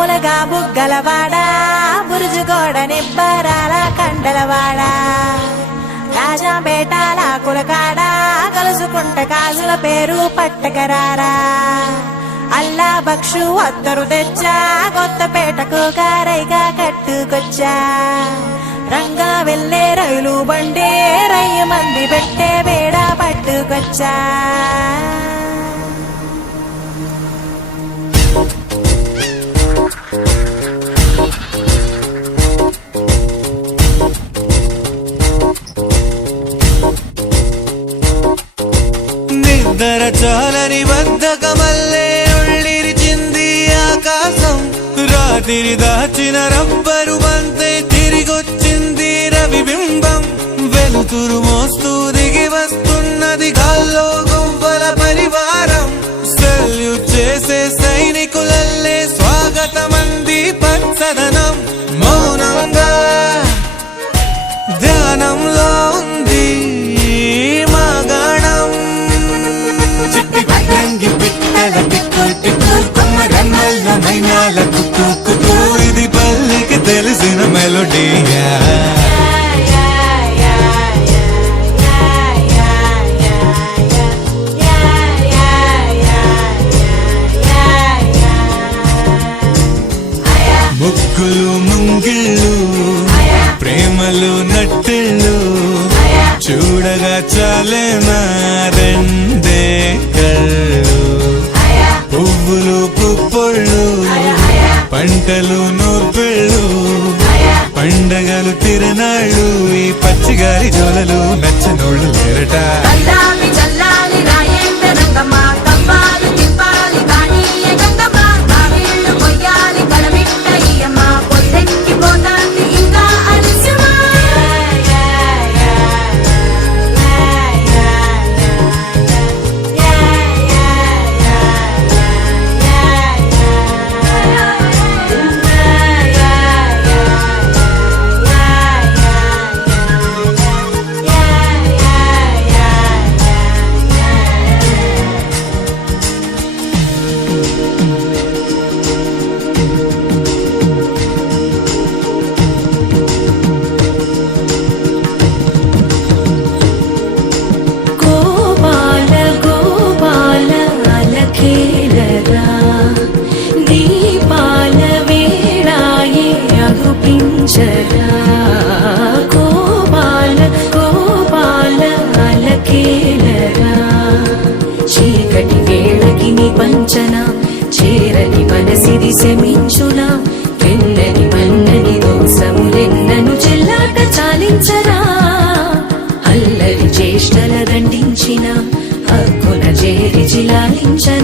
బుగ్గగా బుగ్గలవాడా బురుజుగోడ నిబ్బరాల కండలవాడా. రాజాపేటాల కులకాడ కలుసుకుంట కాజుల పేరు పట్టకరారా. అల్లా బక్షు అత్తరు తెచ్చా కొత్తపేటకు కారైగా కట్టుకొచ్చా. రంగా వెళ్ళే రైలు బండే రయ్య మంది పెట్టే బేడా పట్టుకొచ్చా. చాలని బద్ధకమల్లే ఉళ్ళిరిచింది ఆకాశం. రాత్రి దాచిన రబ్బరు బంతే తిరిగొచ్చింది రవిబింబం. వెలుతురు మోస్తూ దిగి వస్తున్నది చూడగా చాలేనా రెండే కళ్ళు. పువ్వులు పుప్పళ్ళు పంటలు నూర్పెళ్ళు పండగలు తిరణాళ్ళు ఈ పచ్చిగారి జోలలు నచ్చనోళ్ళు. మనసిది శమించునా వెన్నని మన్నని దోషములెన్నను చెల్లాట చాలించరా? అల్లరి చేష్టల దండించిన హక్కున చేరి చిలాలించన